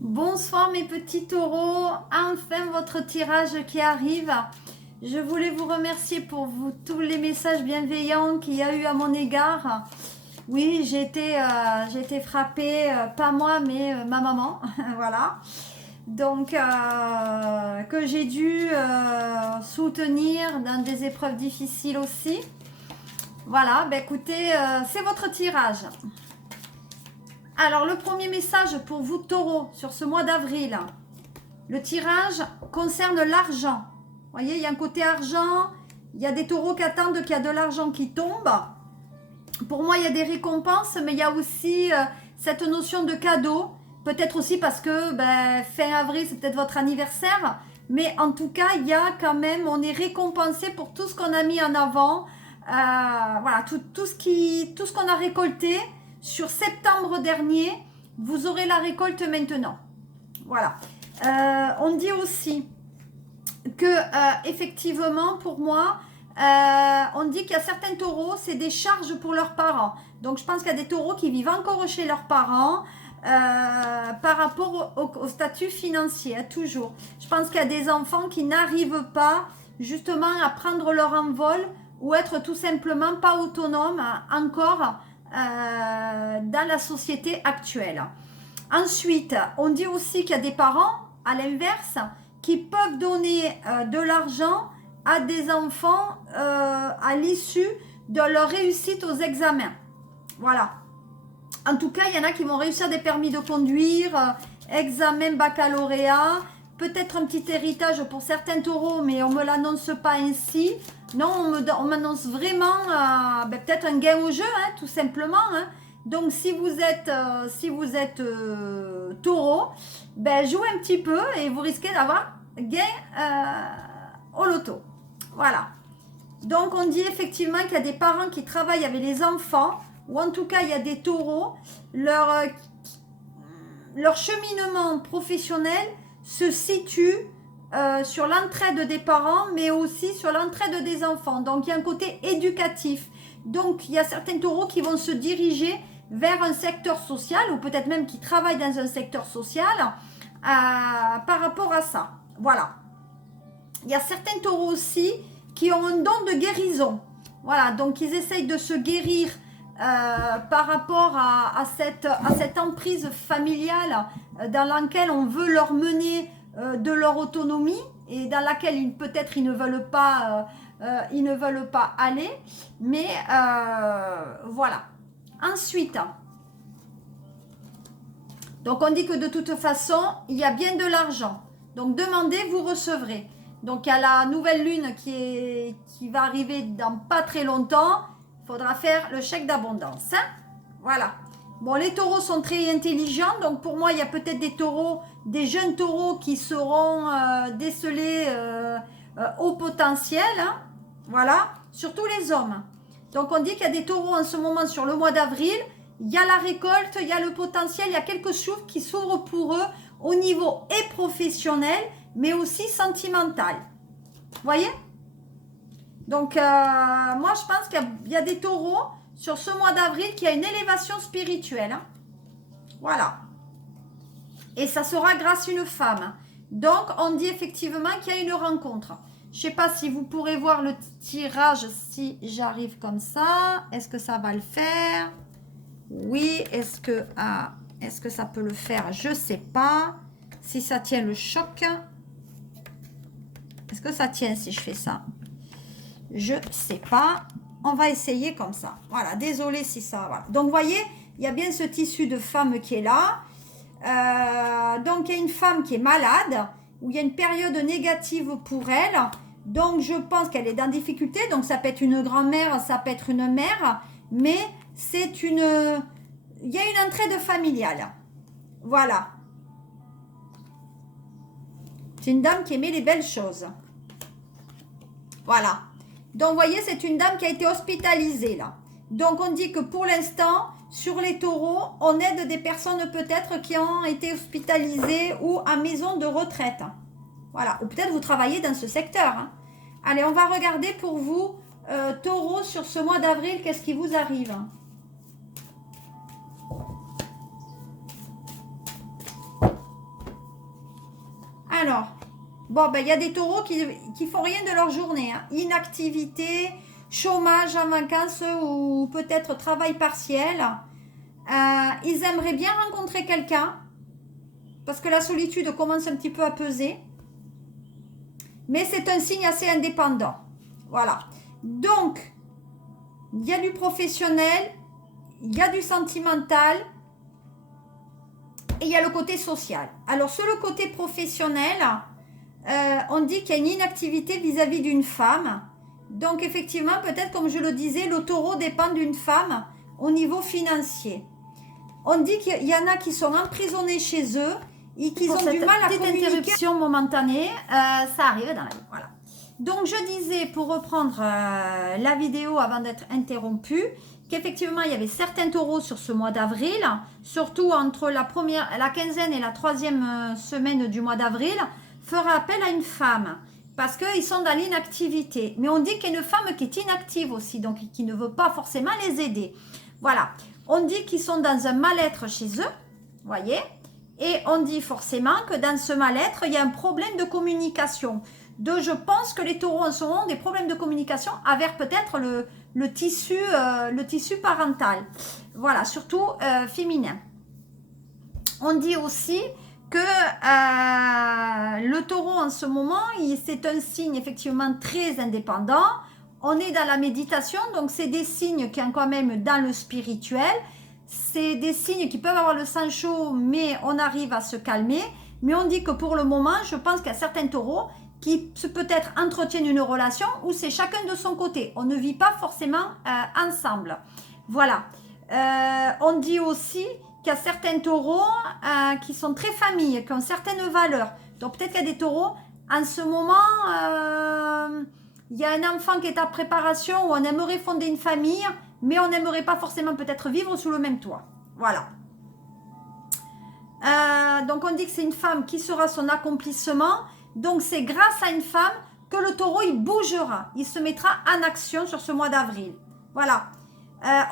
Bonsoir mes petits taureaux, enfin votre tirage qui arrive. Je voulais vous remercier pour tous les messages bienveillants qu'il y a eu à mon égard. Oui, j'ai été frappée, pas moi mais ma maman, voilà. Donc que j'ai dû soutenir dans des épreuves difficiles aussi. Voilà, ben écoutez, c'est votre tirage. Alors, le premier message pour vous, taureaux, sur ce mois d'avril. Le tirage concerne l'argent. Vous voyez, il y a un côté argent. Il y a des taureaux qui attendent qu'il y a de l'argent qui tombe. Pour moi, il y a des récompenses, mais il y a aussi cette notion de cadeau. Peut-être aussi parce que fin avril, c'est peut-être votre anniversaire. Mais en tout cas, il y a quand même, on est récompensé pour tout ce qu'on a mis en avant. Voilà, tout ce qu'on a récolté. Sur septembre dernier, vous aurez la récolte maintenant. Voilà. On dit aussi que effectivement, pour moi, on dit qu'il y a certains taureaux, c'est des charges pour leurs parents. Donc, je pense qu'il y a des taureaux qui vivent encore chez leurs parents par rapport au statut financier, hein, toujours. Je pense qu'il y a des enfants qui n'arrivent pas justement à prendre leur envol ou être tout simplement pas autonomes encore dans la société actuelle. Ensuite, on dit aussi qu'il y a des parents, à l'inverse, qui peuvent donner de l'argent à des enfants à l'issue de leur réussite aux examens. Voilà. En tout cas, il y en a qui vont réussir des permis de conduire, examen baccalauréat, peut-être un petit héritage pour certains taureaux, mais on ne me l'annonce pas ainsi. Non, on m'annonce vraiment peut-être un gain au jeu, hein, tout simplement. Hein. Donc, si vous êtes taureau, jouez un petit peu et vous risquez d'avoir gain au loto. Voilà. Donc, on dit effectivement qu'il y a des parents qui travaillent avec les enfants, ou en tout cas, il y a des taureaux, leur cheminement professionnel se situe sur l'entraide des parents, mais aussi sur l'entraide des enfants. Donc, il y a un côté éducatif. Donc, il y a certains taureaux qui vont se diriger vers un secteur social, ou peut-être même qui travaillent dans un secteur social par rapport à ça. Voilà. Il y a certains taureaux aussi qui ont un don de guérison. Voilà, donc ils essayent de se guérir par rapport à cette emprise familiale dans laquelle on veut leur mener de leur autonomie et dans laquelle peut-être ils ne veulent pas aller, mais voilà. Ensuite, donc on dit que de toute façon il y a bien de l'argent, donc demandez, vous recevrez. Donc il y a la nouvelle lune qui va arriver dans pas très longtemps. Il faudra faire le chèque d'abondance, hein. Voilà. Bon, les taureaux sont très intelligents, donc pour moi, il y a peut-être des jeunes taureaux qui seront décelés au potentiel, hein. Voilà, surtout les hommes. Donc on dit qu'il y a des taureaux en ce moment sur le mois d'avril, il y a la récolte, il y a le potentiel, il y a quelque chose qui s'ouvre pour eux au niveau et professionnel, mais aussi sentimental. Vous voyez? Donc, moi, je pense qu'il y a des taureaux sur ce mois d'avril qui a une élévation spirituelle. Hein. Voilà. Et ça sera grâce à une femme. Donc, on dit effectivement qu'il y a une rencontre. Je ne sais pas si vous pourrez voir le tirage si j'arrive comme ça. Est-ce que ça va le faire? Oui. Est-ce que ça peut le faire? Je ne sais pas. Si ça tient le choc. Est-ce que ça tient si je fais ça? Je ne sais pas. On va essayer comme ça. Voilà, désolé si ça... Voilà. Donc, vous voyez, il y a bien ce tissu de femme qui est là. Donc, il y a une femme qui est malade, où il y a une période négative pour elle. Donc, je pense qu'elle est dans difficulté. Donc, ça peut être une grand-mère, ça peut être une mère. Mais c'est une... Il y a une entraide familiale. Voilà. C'est une dame qui aimait les belles choses. Voilà. Donc, vous voyez, c'est une dame qui a été hospitalisée, là. Donc, on dit que pour l'instant, sur les taureaux, on aide des personnes peut-être qui ont été hospitalisées ou à maison de retraite. Voilà. Ou peut-être vous travaillez dans ce secteur. Hein. Allez, on va regarder pour vous, taureaux, sur ce mois d'avril, qu'est-ce qui vous arrive? Bon, ben, il y a des taureaux qui font rien de leur journée. Hein. Inactivité, chômage en vacances ou peut-être travail partiel. Ils aimeraient bien rencontrer quelqu'un parce que la solitude commence un petit peu à peser. Mais c'est un signe assez indépendant. Voilà. Donc, il y a du professionnel, il y a du sentimental et il y a le côté social. Alors, sur le côté professionnel, on dit qu'il y a une inactivité vis-à-vis d'une femme. Donc, effectivement, peut-être, comme je le disais, le taureau dépend d'une femme au niveau financier. On dit qu'il y en a qui sont emprisonnés chez eux et qui ont du mal à communiquer. Interruption momentanée, ça arrive dans la vie. Voilà. Donc, je disais, pour reprendre la vidéo avant d'être interrompue, qu'effectivement, il y avait certains taureaux sur ce mois d'avril, surtout entre la quinzaine et la troisième semaine du mois d'avril, fera appel à une femme parce qu'ils sont dans l'inactivité. Mais on dit qu'il y a une femme qui est inactive aussi, donc qui ne veut pas forcément les aider. Voilà. On dit qu'ils sont dans un mal-être chez eux, voyez, et on dit forcément que dans ce mal-être, il y a un problème de communication. Donc, je pense que les taureaux en ce moment ont des problèmes de communication avec peut-être le tissu parental. Voilà, surtout féminin. On dit aussi que le taureau en ce moment, c'est un signe effectivement très indépendant. On est dans la méditation, donc c'est des signes qui sont quand même dans le spirituel. C'est des signes qui peuvent avoir le sang chaud, mais on arrive à se calmer. Mais on dit que pour le moment, je pense qu'il y a certains taureaux qui peut-être entretiennent une relation où c'est chacun de son côté. On ne vit pas forcément ensemble. Voilà. On dit aussi qu'il y a certains taureaux qui sont très familles, qui ont certaines valeurs. Donc peut-être qu'il y a des taureaux, en ce moment, il y a un enfant qui est en préparation où on aimerait fonder une famille, mais on n'aimerait pas forcément peut-être vivre sous le même toit. Voilà. Donc on dit que c'est une femme qui sera son accomplissement. Donc c'est grâce à une femme que le taureau il bougera, il se mettra en action sur ce mois d'avril. Voilà.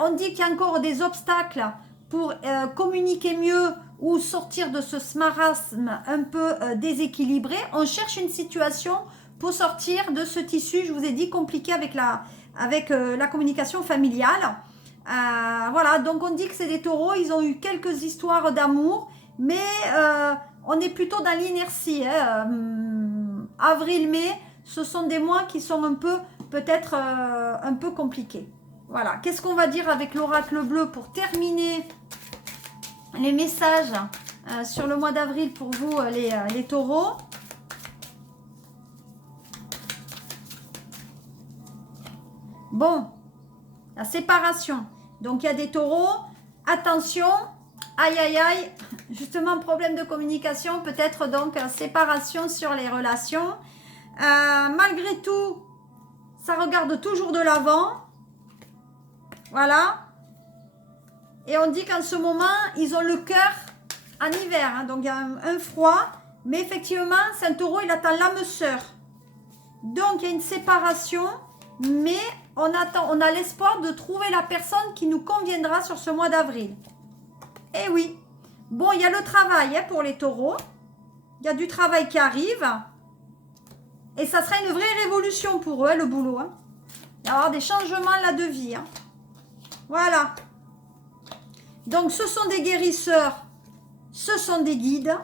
On dit qu'il y a encore des obstacles pour communiquer mieux ou sortir de ce marasme un peu déséquilibré. On cherche une situation pour sortir de ce tissu, je vous ai dit, compliqué avec la communication familiale. Voilà, donc on dit que c'est des taureaux, ils ont eu quelques histoires d'amour, mais on est plutôt dans l'inertie. Avril-mai, ce sont des mois qui sont un peu, peut-être un peu compliqués. Voilà, qu'est-ce qu'on va dire avec l'oracle bleu pour terminer les messages sur le mois d'avril pour vous, les taureaux? Bon, la séparation. Donc, il y a des taureaux. Attention, aïe, aïe, aïe. Justement, problème de communication, peut-être donc séparation sur les relations. Malgré tout, ça regarde toujours de l'avant. Voilà. Et on dit qu'en ce moment, ils ont le cœur en hiver. Hein, donc, il y a un froid. Mais effectivement, c'est un taureau, il attend l'âme sœur. Donc, il y a une séparation. Mais on a l'espoir de trouver la personne qui nous conviendra sur ce mois d'avril. Eh oui. Bon, il y a le travail pour les taureaux. Il y a du travail qui arrive. Et ça sera une vraie révolution pour eux, le boulot. Hein. Il va y avoir des changements là de vie. Hein. Voilà. Donc, ce sont des guérisseurs. Ce sont des guides.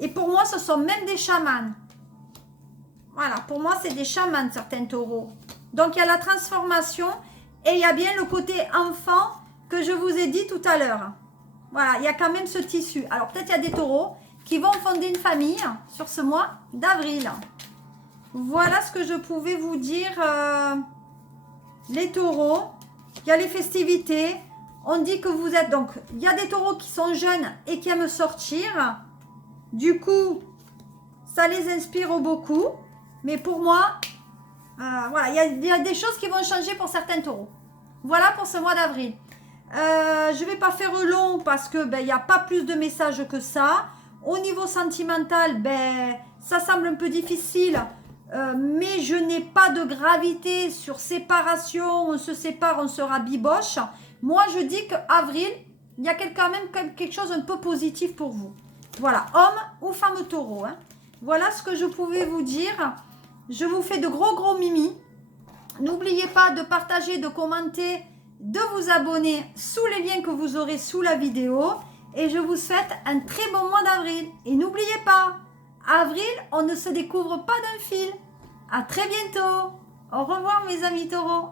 Et pour moi, ce sont même des chamans. Voilà. Pour moi, c'est des chamans, certains taureaux. Donc, il y a la transformation et il y a bien le côté enfant que je vous ai dit tout à l'heure. Voilà, il y a quand même ce tissu. Alors, peut-être il y a des taureaux qui vont fonder une famille sur ce mois d'avril. Voilà ce que je pouvais vous dire. Les taureaux, il y a les festivités. On dit que vous êtes... Donc, il y a des taureaux qui sont jeunes et qui aiment sortir. Du coup, ça les inspire beaucoup. Mais pour moi... voilà, il y a des choses qui vont changer pour certains taureaux. Voilà pour ce mois d'avril. Je ne vais pas faire long parce que il n'y a pas plus de messages que ça. Au niveau sentimental, ça semble un peu difficile. Mais je n'ai pas de gravité sur séparation. On se sépare, on se rabiboche. Moi, je dis qu'avril, il y a quand même quelque chose un peu positif pour vous. Voilà, homme ou femme taureau. Hein. Voilà ce que je pouvais vous dire. Je vous fais de gros mimi. N'oubliez pas de partager, de commenter, de vous abonner sous les liens que vous aurez sous la vidéo. Et je vous souhaite un très bon mois d'avril. Et n'oubliez pas, avril, on ne se découvre pas d'un fil. À très bientôt. Au revoir mes amis taureaux.